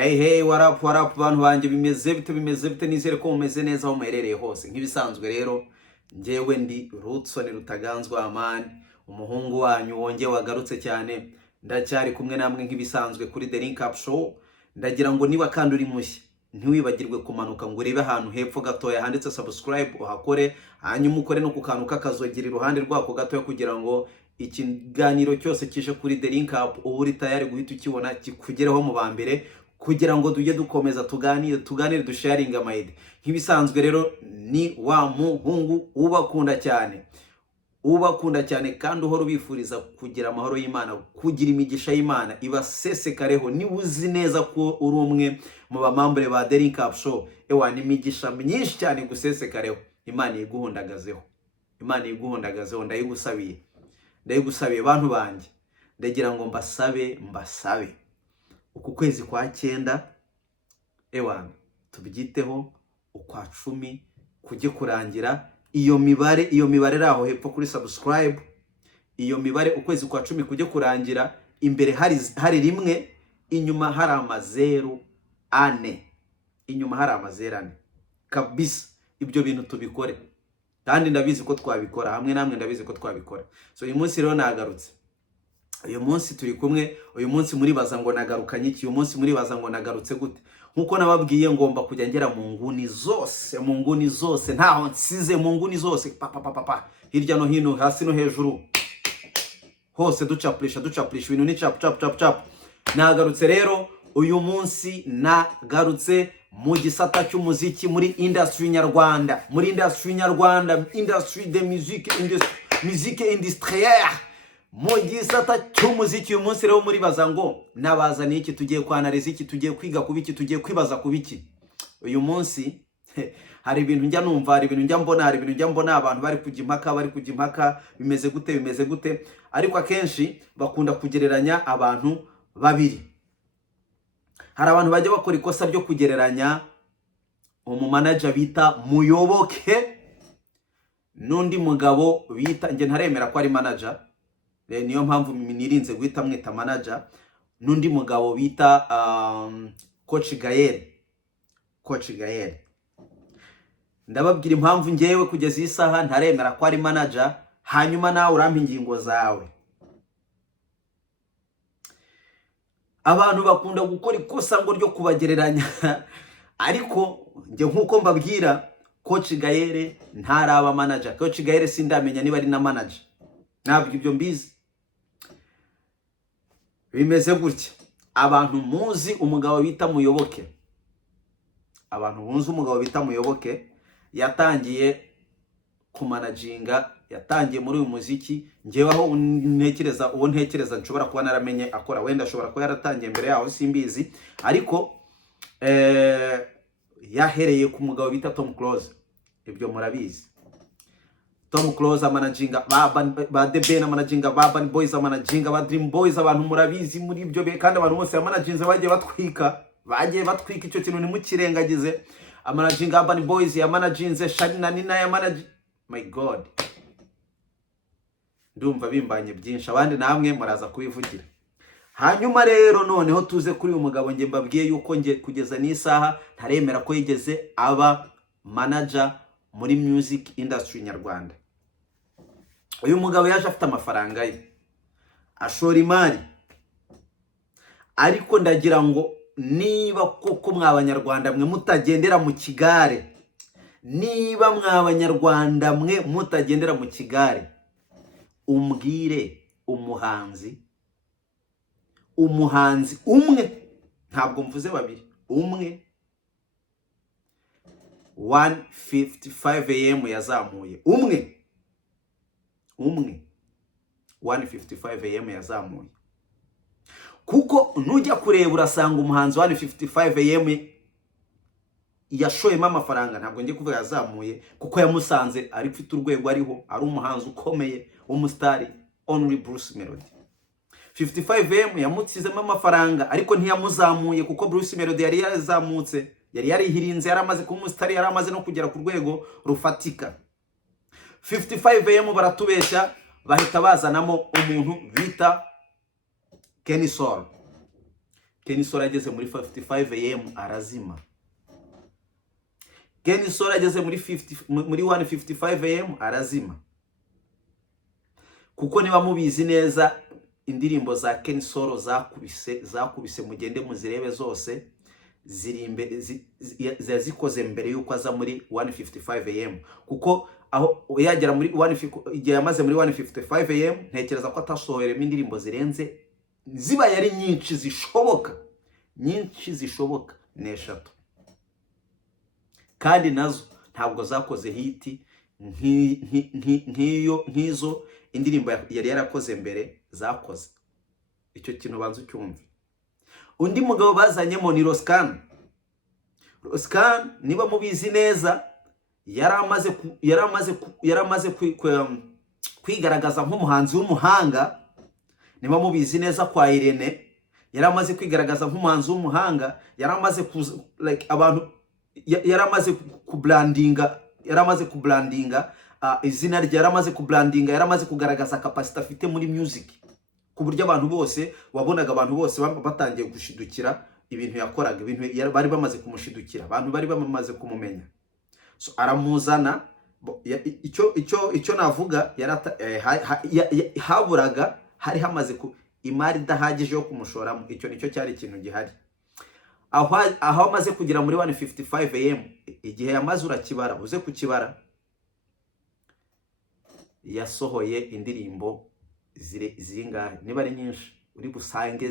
Hey, what up bantu banje, bimeze bite nizere ko mumeze neza aho muherereye hose. Nk'ibisanzwe rero njyewe ndi Rutson Rutaganzwa Amani, umuhungu wanyu wonge wagarutse cyane. Ndacyari kumwe namwe nk'ibisanzwe kuri The Link Up Show. Ndagira ngo niba kandi uri mushya ntiwibagirwe kumanuka ngo urebe ahantu hepfo gatoya handitse subscribe, uhakore, hanyuma ukore no kukantu k'akazogera iruhande rwako gatoya kugira ngo ikiganiro cyose kije kuri The Link Up uri tayari guhita ukibona kikugereho mu bambere, kugira ngo tujye dukomeza tuganire dusharing amayide. Nk'ibisanzwe rero ni wa muhungu ubakunda cyane kandi uhora ubifuriza kugira amahoro y'Imana, kugira imigisha y'Imana ibasesekareho. Ni uzi neza ko uri umwe mu bamambure ba The Link Up Show, ni imigisha myinshi cyane gusesekareho. Imana iguhundagazeho, ndayigusabiye bantu banje. Ndagira ngo mbasabe uku kwezi kwa 9 tubyiteho, ukwa 10 kujye kurangira. Iyo mibare raho hepfo kuri subscribe, iyo mibare ukwezi kwa 10 kujye kurangira, imbere hari rimwe, inyuma hari amazeru 4, kabisa. Ibyo bintu tubikore kandi ndabizi ko twabikora hamwe namwe, ndabizi ko twabikora. So uyu munsi rero nagarutse, uyu munsi turi kumwe. Uyu munsi muri baza ngo nagarukanye iki, uyu munsi muri baza ngo nagarutse gute? Nkuko nababwiye ngomba kujya ngera mu nguni zose ntaho nsize, mu nguni zose hirya no hino, hasi no hejuru, hose ducapurisha ibintu ni cap. Nagarutse rero uyu munsi, nagarutse mu gisata cy'umuziki, muri industry nyarwanda, industry de musique industrielle, mu gisata cy'umuziki. Uyu munsi rero muri baza ngo nabazaniye iki, tugiye kwanariza iki, tugiye kwiga kubiki, tugiye kwibaza kubiki. Uyu munsi hari ibintu njya numva, hari ibintu njya mbona, abantu bari kujya impaka, bimeze gute. Ariko akenshi bakunda kugereranya abantu babiri. Hari abantu bajya bakora ikosa ryo kugereranya umumanager bita Muyoboke n'undi mugabo bita, nge ntaremera ko ari manager, niyo mpamvu nirinze guhita mwita manager, n'undi mugabo bita Coach Gael. Ndababwira impamvu ngewe kugeza iyi saha ntaremera ko ari manager, hanyuma nawe urampa ingingo zawe. Abantu bakunda gukora ikosa ngo ryo kubagereranya ariko nge nkuko mbabwira, Coach Gael ntaraba manager. Coach Gael sindamenya niba ari na manager, ntabwo ibyo mbizi. Bimeze gutya. Abantu muzi umugabo bita Muyoboke, yatangiye kumanaginga, yatangiye muri uyu muziki. Ngewe aho ntekereza nshobora kuba naramenye akora, wenda ashobora kuba yaratangiye mbere yaho, simbizi. Ariko yahereye ku mugabo bita Tom Close, ibyo murabizi. Tom Close amanaginga ba The Ben, amanaginga ba Urban Boys, amanaginga ba Dream Boys. Abantu murabizi muri ibyo kandi abantu bose amanaginze bagiye batwika icyo kintu nimukirengagize. Amanaginga Urban Boys, amanaginze Sharina Nina, my God, ndumva bimbanye byinshi, abandi namwe muraza kubivugira. Hanyuma rero noneho tuze kuri uyu mugabo. Nge mbabwiye yuko nge kugeza n'isaha ntaremera ko yigeze aba manager muri music industry nyarwanda. Uyu mugabo yaje afite amafaranga ye, ashora imari, ariko ndagira ngo niba koko mw'abanyarwanda mwe mutagendera mu kigare, umbwire umuhanzi umwe, ntabwo mvuze babiri, umwe 155 AM yazamuye, umwe 155 AM yazamuye. Kuko nujya kureba urasanga umuhanzi 155 AM yashoyemo amafaranga, ntabwo ngiye kuvuga yazamuye, kuko yamusanze ari mfite urwego ariho, ari umuhanzi ukomeye w'umusitari, Only Bruce Melody. 55 AM yamutsizemo amafaranga, ariko ntiyamuzamuye, kuko Bruce Melody yari yarazamutse, yari yarihirinze, yaramaze kuba umusitari, yaramaze no kugera ku rwego rufatika. 55 AM baratubeshya, bahita bazanamo umuntu bita Kenny Soul. Kenny Solo ageze muri 55 am arazima. Kenny Solo ageze muri 155 am arazima. Kuko niba mubizi neza indirimbo za Kenny Solo zakubise mugende muzirebe zose zikoze mbere yuko aza muri 155 am. Kuko aho yagera muri igihe yamaze muri 155 am ntekereza ko atasohoremo indirimbo zirenze ziba yari nyinshi zishoboka n'eshatu, kandi nazo ntabwo zakoze hiti nk'izo indirimbo yari yarakoze mbere zakoze. Icyo kintu banze ucyumve. Undi mugabo bazanyemo ni Roscan. Roscan niba mubizi neza yaramaze kwigaragaza nk'umuhanzi w'umuhanga. Niba mubizi neza kwa Irene yaramaze kwigaragaza nk'umuhanzi w'umuhanga, yaramaze abantu yaramaze kubrandinga izina rye, yaramaze kubrandinga, yaramaze kugaragaza capacity afite muri music, ku buryo abantu bose wabonaga abantu bose batangiye gushidukira ibintu yakoraga, ibintu bari bamaze kumushidukira, abantu bari bamaze kumumenya. So aramuzana, icyo navuga haburaga, hari hamaze imari idahagije yo kumushoramo. Icyo nicyo cyari ikintu gihari. Aho amaze kugira muri 155 am, igihe yamaze urakibara, uze kukibara, yasohoye indirimbo zingahe, niba ari nyinshi uri busange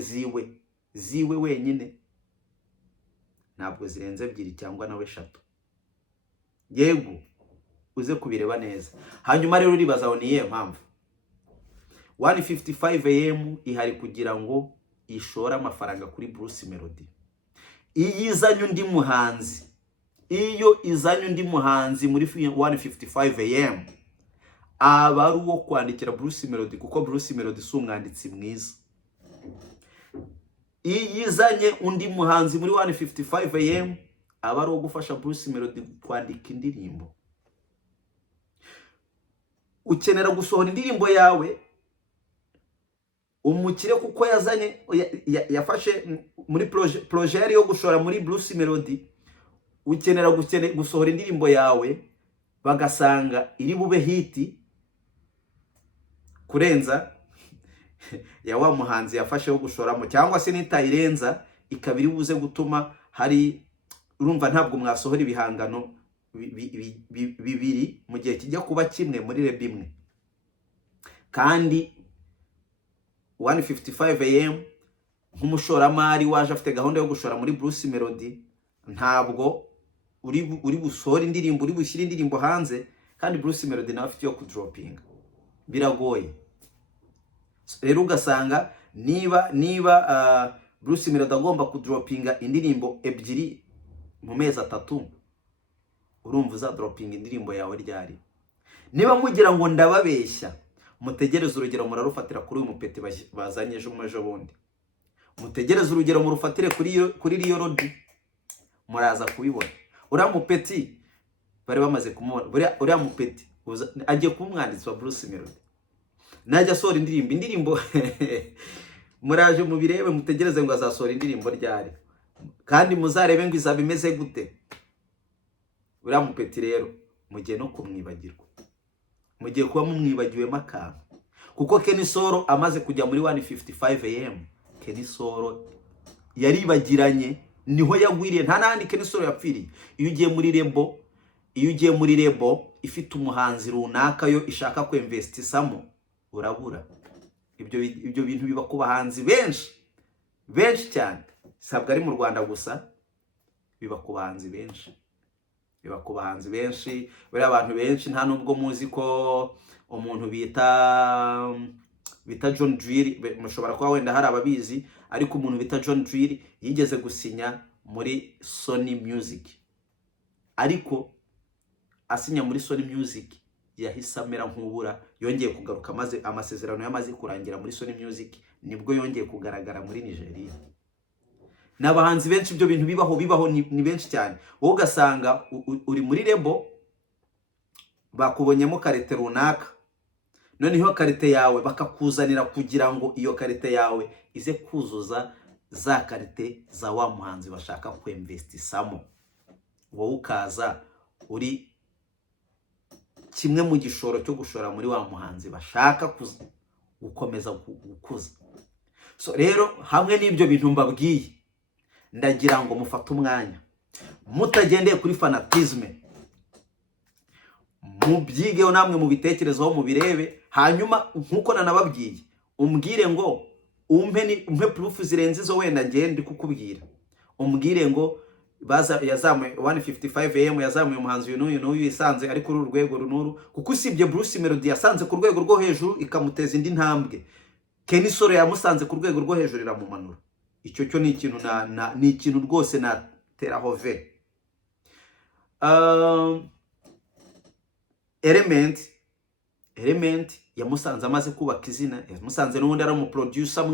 ziwe wenyine ntabwo zirenze 2 cyangwa nawe 3. Yego uze kubireba neza. Hanyuma rero uribaza aho niye mpamvu 155 am ihari kugira ngo ishora amafaranga kuri Bruce Melody. Iyo izanye undi muhanzi muri 155 am aba ari uwo kwandikira Bruce Melody, kuko Bruce Melody si umwanditsi mwiza. Iyo izanye undi muhanzi muri 155 am aba ari uwo gufasha Bruce Melody kwandika indirimbo. Ukenera gusohora indirimbo yawe umukire, kuko yafashe muri projet yo gushora muri Bruce Melody. Ukenera gusohora indirimbo yawe bagasanga iri bube hiti kurenza ya wa muhanzi yafashe wo gushoramo, cyangwa se nitayirenza ikabiri buze gutuma hari, urumva ntabwo mwasohora ibihangano bibiri mu gihe kijya kuba kimwe muri rebe imwe. Kandi 155 am nk'umushoramari waje afite gahunda yo gushora muri Bruce Melody, ntabwo uri busohora indirimbo, uri bushyira indirimbo hanze kandi Bruce Melody nawe afite yo kudropinga, biragoye. Rero ugasanga niba Bruce Melody agomba kudropinga indirimbo 2 mu mezi 3, urumva uzadropinga indirimbo yawe ryari? Niba mugira ngo ndababeshya, mutegereze urugero murarufatira kuri uyu mupeti bazanye ejo bundi. Mutegereze urugero murufatire kuri Rio Road, muraza kubibona. Uriya mupeti bari bamaze kumubona. Uriya mupeti agiye kuba umwanditsi wa Bruce Melody, najya asohora indirimbo muraje mubirebe, mutegereze ngo azasohora indirimbo ryari, kandi muzarebe ngo izaba imeze gute. Uriya mupeti rero mugiye no kumwibagirwa, mugiye kuba mumwibagiwemo akantu, kuko Kenny Solo amaze kujya muri 155 am, Kenny Solo yaribagiranye, niho yagwiriye. Nta nandi Kenny Solo yapfiriye. Iyo ugiye muri rebo ifite umuhanzi runaka yo ishaka ko investisamo, urabura. Ibyo bintu biba ku bahanzi benshi cyane, sabwa ari mu Rwanda gusa, biba ku bahanzi benshi. Bari abantu benshi nta nubwo muzi ko umuntu bita John Drill, mushobora kuba wenda hari ababizi, ariko umuntu bita John Drill yigeze gusinya muri Sony Music, ariko asinya muri Sony Music yahise amera nk'ubura, yongeye kugaruka maze amasezerano yamaze kurangira muri Sony Music, nibwo yongeye kugaragara muri Nigeria. N'abahanzi benshi ibyo bintu bibaho ni benshi cyane. Wowe ugasanga uri muri rebo, bakubonyemo karite runaka, noneho karite yawe bakakuzanira kugira ngo iyo karite yawe ize kuzuza za karite za wa muhanzi bashaka kwinvestisamo, wowe ukaza uri kimwe mu gishoro cyo gushora muri wa muhanzi bashaka gukomeza gukuza. So rero hamwe n'ibyo bintu mbabwiye, ndagira ngo mufate umwanya mutagendeye kuri fanatisme, mubyigeho namwe mu bitekerezo mu birebe, hanyuma nkuko nanababwiye umbwire ngo umpe proof zirenze izo wenda ngende kukubwira. Umbwire ngo yazamuye 155 AM, yazamuye umuhanzi uyu n'uyu isanze ari kuri urwego runuru, kuko usibye Bruce Melody yasanze ku rwego rwo hejuru ikamuteza indi ntambwe, Kenny Solo yamusanze ku rwego rwo hejuru iramumanura. Icyo cyo ni ikintu ni ikintu rwose na terahove. Element yamusanze amaze kubaka izina, yamusanze n'ubundi ari umuproducer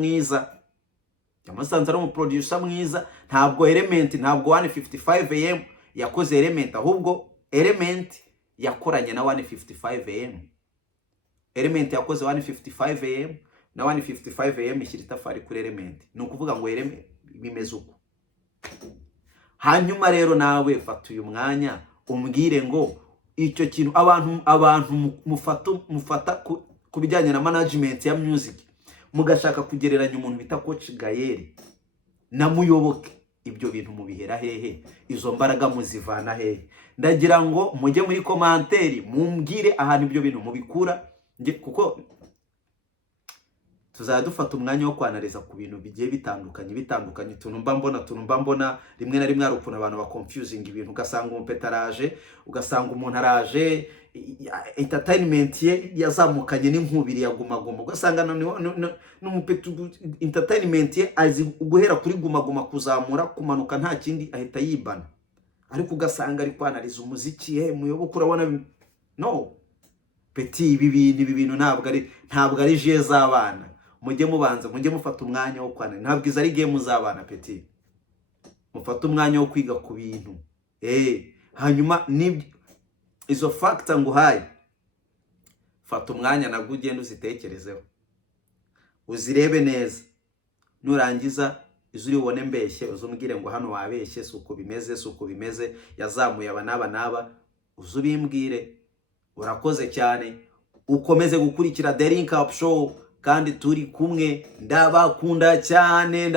mwiza, ntabwo Element, ntabwo 155 AM yakoze Element, ahubwo Element yakoranye na 155 AM. Element yakoze 155 AM na 155 AM ishyira itafari kuri Element. Ni ukuvuga ngo Element bimeze uko. Hanyuma rero nawe fata uyu mwanya umbwire ngo icyo kintu abantu mufata ku bijyanye na management ya music, mugashaka kugereranya umuntu bita Coach Gael na Muyoboke, ibyo bintu mubihera hehe? Izo mbaraga muzivana hehe? Ndagira ngo mujye muri commentaire mumbwire ahantu ibyo bintu mubikura, kuko tuzadufata umwanya wo kwanariza ku bintu bigiye bitandukanye. Tunumba mbona rimwe na rimwe ari ukuntu abantu ba confusing ibintu, ugasanga umupetaraje, ugasanga umuntu araje entertainment ye yazamukanye n'inkubiri ya Guma Guma, ugasanga n'umupetu entertainment ye azi guhera kuri Guma Guma kuzamura kumanuka nta kindi ahita yibana, ariko ugasanga ari kwanariza umuziki. Muyoboke urabona no peti, ibi bintu ntabwo ari je z'abana. Mujye mufata umwanya wo kwana, ntabwo izari game z'abana peti. Mufata umwanya wo kwiga ku bintu. Hanyuma izo factor nguhaye, fata umwanya nabwo ugenda uzitekerezeho, uzirebe neza. Nurangiza izuri ubone mbeshye, uzumbwire ngo hano wabeshye, suko bimeze, yazamuye aba uzubimbwire. Urakoze cyane, ukomeze gukurikira The Link Up Show, kandi turi kumwe. Ndabakunda cyane.